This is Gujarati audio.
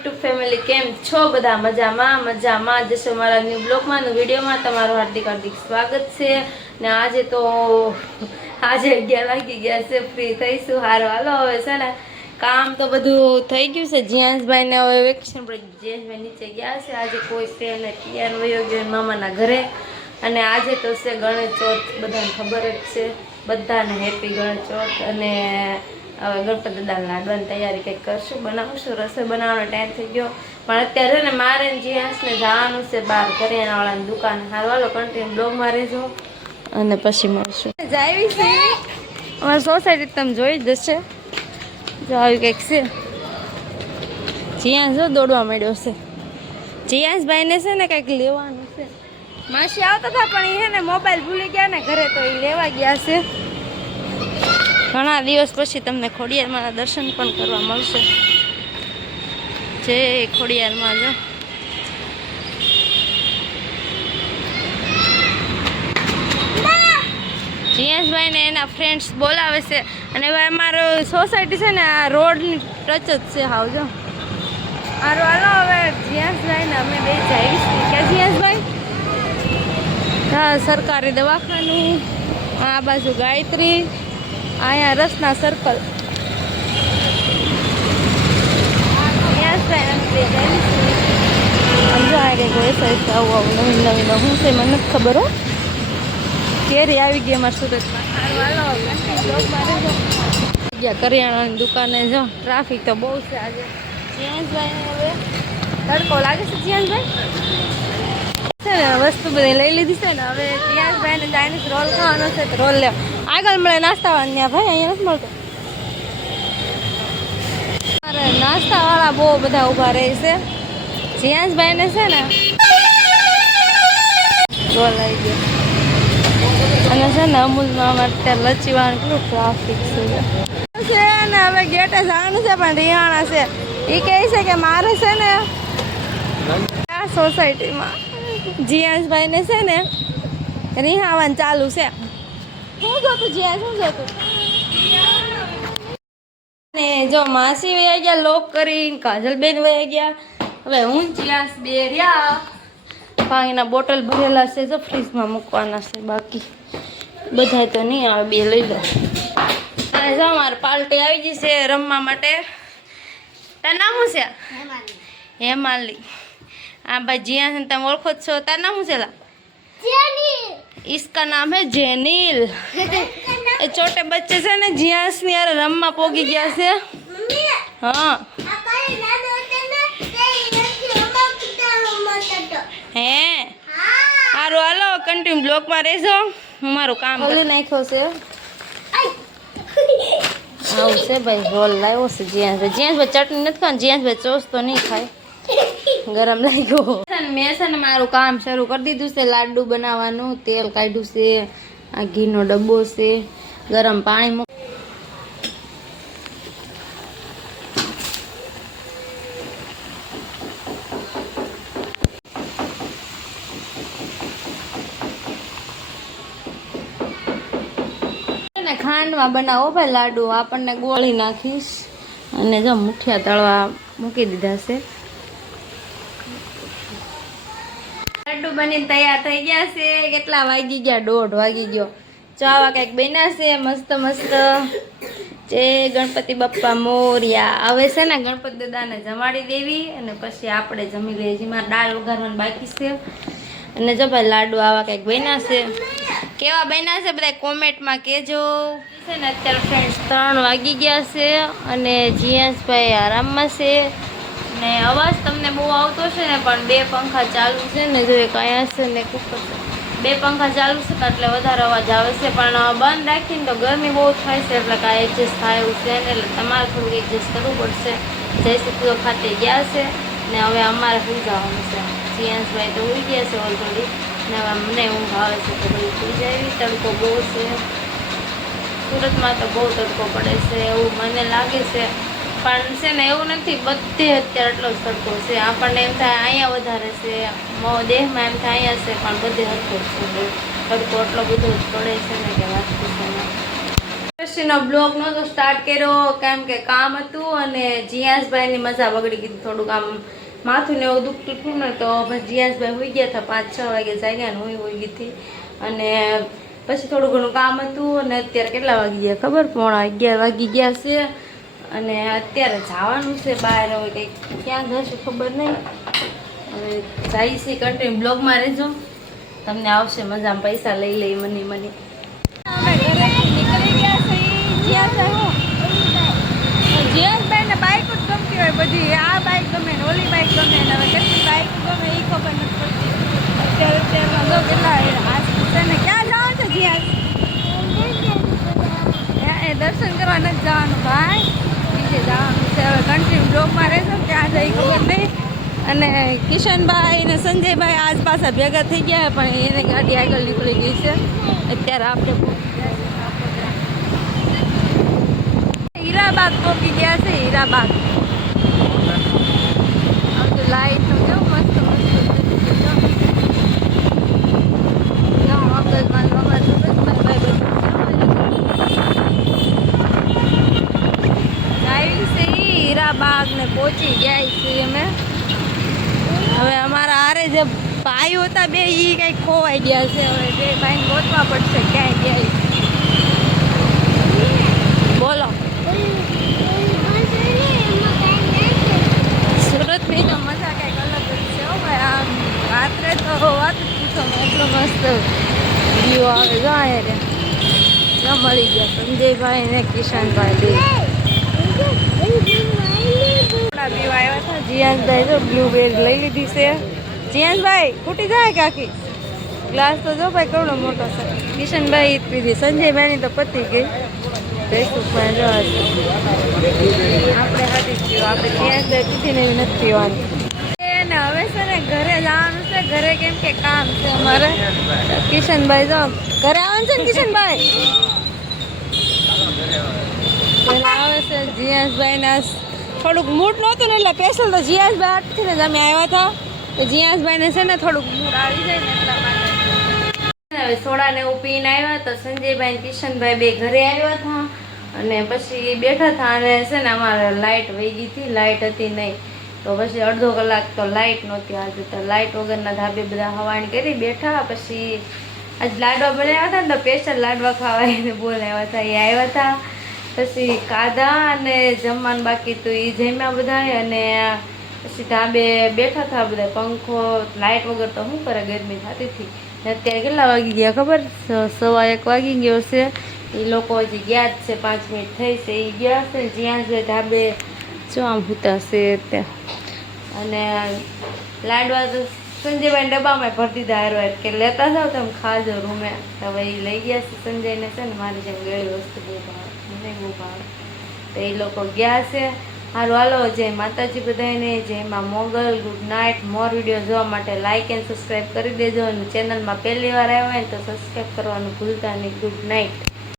યુટ્યુબ ફેમિલી કેમ છો? બધા મજામાં? મજામાં જશો મારા ન્યૂ બ્લોગમાં વિડીયોમાં તમારું હાર્દિક હાર્દિક સ્વાગત છે. ને આજે તો આજે અગિયાર વાગી ગયા છે. ફ્રી થઈશું. હારો, હાલો. હવે છે ને કામ તો બધું થઈ ગયું છે. જીયાંશભાઈને હવે વેકેશન પર જીયાંશભાઈ નીચે ગયા છે. આજે કોઈ છે ને પિયાન વયો ગયો મામાના ઘરે. અને આજે તો છે ગણેશ ચોથ. બધાને ખબર જ છે. બધાને હેપી ગણેશ ચોથ. અને હવે ગણપતિ દાદાના લાડવાની તૈયારી કંઈક કરશું બનાવશું રસોઈ બનાવવાનો ટાઈમ થઈ ગયો. પણ અત્યારે ને મારે જીયાસને જવાનું છે બહાર કરિયાણાવાળાની દુકાન. હારવાલો કન્ટિન્યુ બ્લોગમાં રહેજો. અને પછી મળશું. જાવી છે. અમારી સોસાયટી તમે જોઈ જ જશે જો આવી કંઈક છે. જીયાંશ જો દોડવા માંડ્યો છે. જીયાસભાઈને છે ને કંઈક લેવાનું છે. માસી આવતા હતા પણ એ ને મોબાઈલ ભૂલી ગયા ને ઘરે તો એ લેવા ગયા છે. ઘણા દિવસ પછી તમને ખોડિયારમાં દર્શન પણ કરવા મળશે. જય ખોડિયારમાં જો. જીયાસભાઈ ને એના ફ્રેન્ડ્સ બોલાવે છે અને અમારો સોસાયટી છે ને આ રોડની ટચ જ છે હાવ જો. હારો, હાલો, હવે જીયાસભાઈ ને અમે બે જઈશ. ક્યાં જીયાસભાઈ? હા, સરકારી દવાખાનું, આ બાજુ ગાયત્રી અહીંયા રસના સર્કલ આવું આવું નવીન નવીન હું છે મને નથી ખબર હો. કેરી આવી ગઈ અમારા સુરતમાં. ગયા કરિયાણાની દુકાને જો ટ્રાફિક તો બહુ છે આજે. જીયાંશભાઈ હવે તડકો લાગે છે જીયાંશભાઈ છે ને વસ્તુ બધી લઈ લીધી છે ને, હવે ચાઇનીઝ રોલ ખાવાનો છે રોલ લેવા આગળ મળે નાસ્તાવાળા ત્યાં અહીંયા નથી મળતો? અરે નાસ્તાવાળા બહુ બધા ઊભા રહે છે. જીયાંશભાઈને છે ને, રોલ આવી ગયો. અને છે ને, અમૂલમાં અમારે અત્યારે લચીવાનું કેટલું ટ્રાફિક છે. ને, હવે ગેટે જવાનું છે, પણ રિયાણા છે. એ કહે છે કે મારે છે ને સોસાયટીમાં જીયાંશભાઈને છે ને રિહાવાનું ચાલુ છે. શું જોતું જીયા શું જોતું? ને જો માસી વયા ગયા લોક કરીને કાજલબેન વયા ગયા. હવે હું જીયાસ બે રહ્યા. પાણીના બોટલ ભરેલા છે જો ફ્રીજમાં મૂકવાના છે બાકી બધા તો નહીં આવે બે લઈ લો. જો અમારે પાર્ટી આવી છે રમવા માટે. તારું નામ શું છે? હેમાલી. આ ભાઈ જ્યાં છે ને તમે ઓળખો જ છો તાર નામ શું છે લા इसका नाम है जेनिल એ छोटे बच्चे છે ને જ્યાંસ ની યાર રમવા પોગી ગયા છે હા હે સારું હાલો કન્ટિન્યુ બ્લોકમાં રહેજો હું મારું કામ ખોલી નાખ્યો છે આવું છે ભાઈ રોલ લાવ્યો છે જ્યાં જ્યાં ભાઈ ચટણી નથી ખાવાની જ્યાં ભાઈ ચોસ તો નહીં ખાય ગરમ લાગ્યો. મેં છે ને મારું કામ શરૂ કરી દીધું છે, લાડુ બનાવવાનું, તેલ કાઢ્યું છે, આ ઘીનો ડબ્બો છે, ગરમ પાણી મૂક ખાંડમાં બનાવો ભાઈ લાડુ, આપણને ગોળી નાખીશ. અને જો મુઠિયા તળવા મૂકી દીધા છે. લાડુ બનીને તૈયાર થઈ ગયા છે. કેટલા વાગી ગયા? દોઢ વાગી ગયો. ચાવા કંઈક બન્યા છે. મસ્ત મસ્ત. જે ગણપતિ બાપ્પા મોર્યા. હવે છે ને ગણપતિ દાદાને જમાડી દેવી અને પછી આપણે જમી લઈએ. મારે દાળ વઘારવાનું બાકી છે. અને જો ભાઈ લાડુ આવા કંઈક બન્યા છે. કેવા બન્યા છે બધા કોમેન્ટમાં કહેજો. છે ને અત્યારે ફ્રેન્ડ્સ ત્રણ વાગી ગયા છે અને જીયાસભાઈ આરામમાં છે. ને અવાજ તમને બહુ આવતો છે ને, પણ બે પંખા ચાલુ છે ને, જો એક અહીંયા છે ને કુકર છે. બે પંખા ચાલુ છે એટલે વધારે અવાજ આવે છે, પણ બંધ રાખીને તો ગરમી બહુ થાય છે, એટલે કાંઈ એડજસ્ટ થાય એવું છે ને એટલે તમારે થોડુંક એડજસ્ટ કરવું પડશે. જય સતીઓ ખાતે ગયા છે ને, હવે અમારે સુઈ જવાનું છે. સિયાંશભાઈ તો ઉઈ ગયા છે ઓલરેડી ને હવે મને ઊંઘ આવે છે તો ભાઈ સુઈ જાય તડકો બહુ છે. સુરતમાં તો બહુ તડકો પડે છે, એવું મને લાગે છે. પણ છે ને એવું નથી, બધે અત્યારે એટલો જ તડકો છે. આપણને એમ થાય અહીંયા વધારે છે દેહમાં એમ થાય અહીંયા છે, પણ બધે હરખો છે. તડકો એટલો બધો જ પડે છે ને કે વાત પછીનો બ્લોગ નહોતો સ્ટાર્ટ કર્યો, કેમ કે કામ હતું અને જીયાસભાઈની મજા બગડી ગઈ થોડુંક આમ માથું ને એવું દુખતું હતું ને, તો જીયાસભાઈ હોઈ ગયા હતા, પાંચ છ વાગે જાગ્યા ને હું હોઈ ગઈ અને પછી થોડું ઘણું કામ હતું અને અત્યારે કેટલા વાગી ગયા ખબર? પોણા અગિયાર વાગી ગયા છે. અને અત્યારે જવાનું છે બહાર હવે કંઈક ક્યાં જશે ખબર નહીં. હવે જાય છે કન્ટિન્યુ બ્લોગમાં રહેજો. તમને આવશે મજામાં પૈસા લઈ લઈ મની મની છે બાઇક જ ગમતી હોય બધી. આ બાઇક ગમે ને ઓલી બાઇક ગમે ને હવે કેટલી બાઇક ગમે એ ખબર નથી પડતી. અત્યારે જો કેટલા ક્યાં જવાનું છે જીયાસ એ દર્શન કરવા નથી જવાનું ભાઈ. બીજે જવાનું છે હવે કન્ટિન્યુ બ્લોકમાં રહેશો ક્યાં જઈ ખબર નહીં. અને કિશનભાઈ ને સંજયભાઈ આજ પાછા ભેગા થઈ ગયા પણ એને ગાડી આગળ નીકળી ગઈ છે. અત્યારે આપણે. હીરાબાગ પહોંચી ગયા છે હીરાબાગ. લાઈટનું કેવું મસ્ત મસ્ત છે જો. જો મગજમાં ને મગજ મગજમાં ભાઈ બધું આવી છે ઈ હીરાબાગ ને પહોંચી ગયા છીએ અમે હવે અમારા આરે જે હોતા બે એ કઈ ખોવાઈ ગયા છે હવે બે ભાઈ ગોતવા પડશે ક્યાંય ગયા. બોલો સુરતની તો મજા કંઈક અલગ જ છે હો ભાઈ આમ રાત્રે તો વાત પૂછો એટલો મસ્ત વ્યૂ આવે જો અહીંયા જો મળી ગયા સંજયભાઈ ને કિશનભાઈ બે પીવા આવ્યા હતા જીયાનભાઈ તો બ્લુબેરી લઈ લીધી છે જીયાનભાઈ ફૂટી જાય કાકી? ગ્લાસ તો જો ભાઈ કેવડો મોટો છે. કિશનભાઈ ઈ જ પીધી, સંજયભાઈની તો પતી ગઈ. જયસુખભાઈ જો આપણે હાથી પીવા, આપણે જીયાનભાઈ પીધીને એવી નથી પીવાની. હવે છે ને ઘરે જવાનું છે, ઘરે કેમ કે કામ છે અમારે. કિશનભાઈ જો, ઘરે આવવાનું છે ને કિશનભાઈ? આવે છે જીયાસભાઈ ના થોડુંક મૂડ નહોતું ને એટલે સ્પેશિયલ તો જીયાસભાઈ ને જ અમે આવ્યા હતા. તો જીયાસભાઈને છે ને થોડુંક મૂડ આવી જાય ને એટલા માટે. હવે સોડા ને એવું પીને આવ્યા તો સંજયભાઈ કિશનભાઈ બે ઘરે આવ્યા હતા અને પછી બેઠા હતા અને છે ને અમારે લાઇટ વહી ગઈ હતી લાઇટ હતી નહીં. તો પછી અડધો કલાક તો લાઇટ નહોતી આજે તો લાઇટ વગરના ધાબે બધા હવાણી કરી બેઠા, પછી આજ લાડવા બનાવ્યા હતા ને તો સ્પેશિયલ લાડવા ખાવા એને બોલાવ્યા હતા, એ આવ્યા હતા. પછી કાદા અને જમવાનું બાકી તો એ જમ્યા બધા અને પછી ધાબે બેઠા હતા બધા પંખો લાઇટ વગર તો શું કરે ગરમી થતી હતી. અત્યારે કેટલા વાગી ગયા ખબર? સવા એક વાગી ગયો છે. એ લોકો હજી ગયા જ છે, પાંચ મિનિટ થઈ છે. એ ગયા છે જ્યાં જે ધાબે જો આમ હુતા છે ત્યાં? અને લાડવા તો સંજયભાઈ ડબ્બામાં ભરી દીધા હારવાર કે લેતા જાઓ તમે, ખાજો રૂમે. હવે એ લઈ ગયા છે સંજયને છે ને, મારી જેમ ગળી વસ્તુ બહુ ભાવે. મને બહુ ભાવે. તો એ લોકો ગયા છે. હારું હાલો, જય માતાજી બધાને, જય માં Mogal good night more video જોવા માટે લાઇક એન્ડ સબસ્ક્રાઈબ કરી દેજો. અને ચેનલમાં પહેલી વાર આવ્યા હોય તો સબસ્ક્રાઈબ કરવાનું ભૂલતા નહીં. Good night